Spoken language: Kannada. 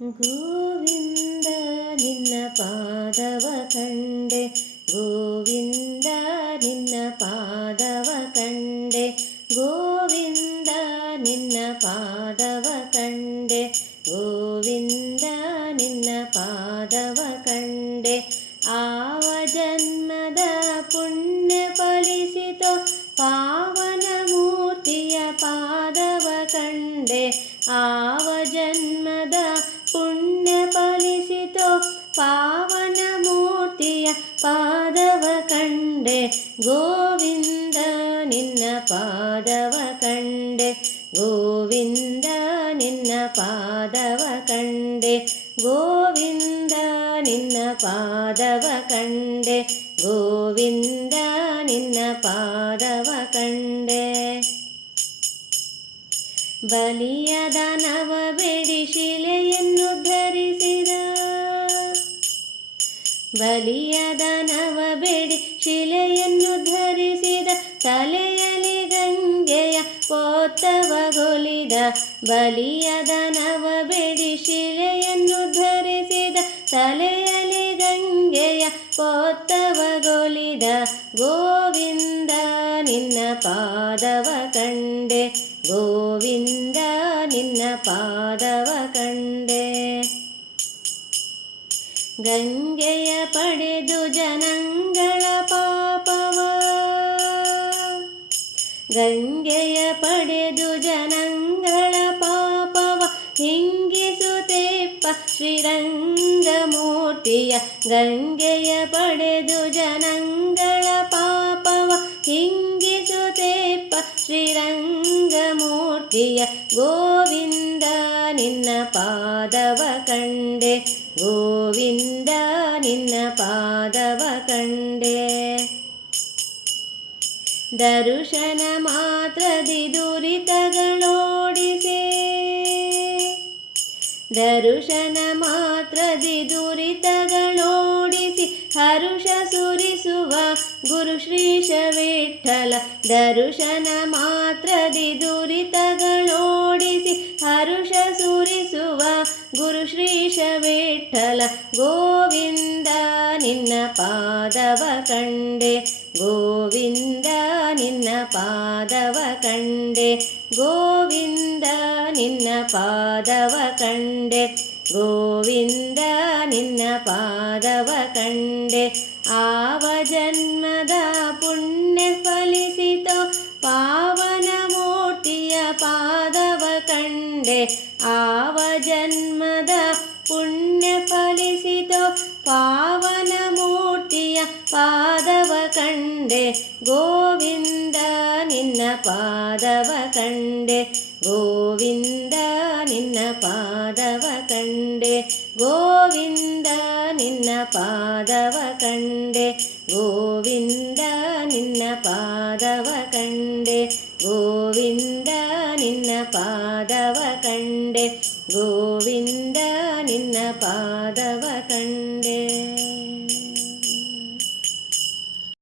ಗೋವಿಂದ ನಿನ್ನ ಪಾದವ ಕಂಡೆ, ಗೋವಿಂದ ನಿನ್ನ ಪಾದವ ಕಂಡೆ, ಗೋವಿಂದ ನಿನ್ನ ಪಾದವ ಕಂಡೆ, ಗೋವಿಂದ ನಿನ್ನ ಪಾದವ ಕಂಡೆ. ಆವ ಜನ್ಮದ ಪುಣ್ಯ ಫಲಿಸಿತೋ ಪಾವನ ಮೂರ್ತಿಯ ಪಾದವ ಕಂಡೆ, ಆವ ಜನ್ಮದ ಪುಣ್ಯ ಫಲಿಸಿತೋ ಪಾವನ ಮೂರ್ತಿಯ ಪಾದವ ಕಂಡೆ, ಗೋವಿಂದ ನಿನ್ನ ಪಾದವ ಕಂಡೆ, ಗೋವಿಂದ ನಿನ್ನ ಪಾದವ ಕಂಡೆ, ಗೋವಿಂದ ನಿನ್ನ ಪಾದವ ಕಂಡೆ, ಗೋವಿಂದ ನಿನ್ನ ಪಾದವ ಕಂಡೆ. ಬಲಿಯ ದಾನವ ಬೇಡಿ ಶಿಲೆಯನ್ನು ಧರಿಸಿದ, ಬಲಿಯ ದಾನವ ಬೇಡಿ ಶಿಲೆಯನ್ನು ಧರಿಸಿದ, ತಲೆಯಲ್ಲಿ ಗಂಗೆಯ ಪೋತವಗೊಲಿದ, ಬಲಿಯ ದಾನವ ಬೇಡಿ ಶಿಲೆಯನ್ನು ಧರಿಸಿದ, ತಲೆಯಲ್ಲಿ ಗಂಗೆಯ ಪೋತವಗೊಲಿದ, ಗೋವಿಂದ ನಿನ್ನ ಪಾದವ ಕಂಡೆ, ಗೋವಿಂದ ನಿನ್ನ ಪಾದವ ಕಂಡೆ. ಗಂಗೆಯ ಪಡೆದು ಜನಗಳ ಪಾಪವ, ಗಂಗೆಯ ಪಡೆದು ಜನಗಳ ಪಾಪವ ಹಿಂಗಿಸುತ್ತೆಪ್ಪ ಶ್ರೀರಂಗಮೂರ್ತಿಯ, ಗಂಗೆಯ ಪಡೆದು ಜನಗಳ ಪಾಪವ ಹಿಂಗಿಸುತ್ತೆಪ್ಪ ಶ್ರೀರಂಗಮೂರ್ತಿಯ, ಗೋವಿಂದ ನಿನ್ನ ಪಾದವ ಕಂಡೆ, ಗೋವಿಂದ ನಿನ್ನ ಪಾದವ ಕಂಡೆ. ದರುಶನ ಮಾತ್ರದಿ ದುರಿತಗಳೋಡಿಸೆ, ದರುಶನ ಮಾತ್ರದಿ ದುರಿತಗಳೋಡಿಸಿ ಹರುಷ ಸುರಿಸುವ ಗುರು ಶ್ರೀಶ ವಿಠ್ಠಲ, ದರುಶನ ಮಾತ್ರದಿ ದುರಿತಗಳೋಡಿಸಿ ಹರುಷ ಸುರಿಸುವ ಗುರು ಶ್ರೀಶ ವಿಠ್ಠಲ, ಗೋವಿಂದ ನಿನ್ನ ಪಾದವ ಕಂಡೆ, ಗೋವಿಂದ ನಿನ್ನ ಪಾದವ ಕಂಡೆ, ಗೋವಿಂದ ನಿನ್ನ ಪಾದವ ಕಂಡೆ, ಗೋವಿಂದ ನಿನ್ನ ಪಾದವ ಕಂಡೆ. ಆವ ಜನ್ಮದ ಪುಣ್ಯ ಫಲಿಸಿತೋ ಪಾವನ ಮೂರ್ತಿಯ ಪಾದವ ಕಂಡೆ, ಆವ ಜನ್ಮದ ಪುಣ್ಯ ಫಲಿಸಿತೋ ಪಾವನ ಮೂರ್ತಿಯ ಪಾದವ ಕಂಡೆ, ಗೋವಿಂದ ನಿನ್ನ ಪಾದವ ಕಂಡೆ, ಗೋವಿಂದ ನಿನ್ನ ಪಾದವ ಕಂಡೆ, ಗೋವಿಂದ ನಿನ್ನ ಪಾದವ ಕಂಡೆ, ಗೋವಿಂದ ನಿನ್ನ ಪಾದವ ಕಂಡೆ, ಗೋವಿಂದ ನಿನ್ನ ಪಾದವ ಕಂಡೆ, ಗೋವಿಂದ ನಿನ್ನ ಪಾದವ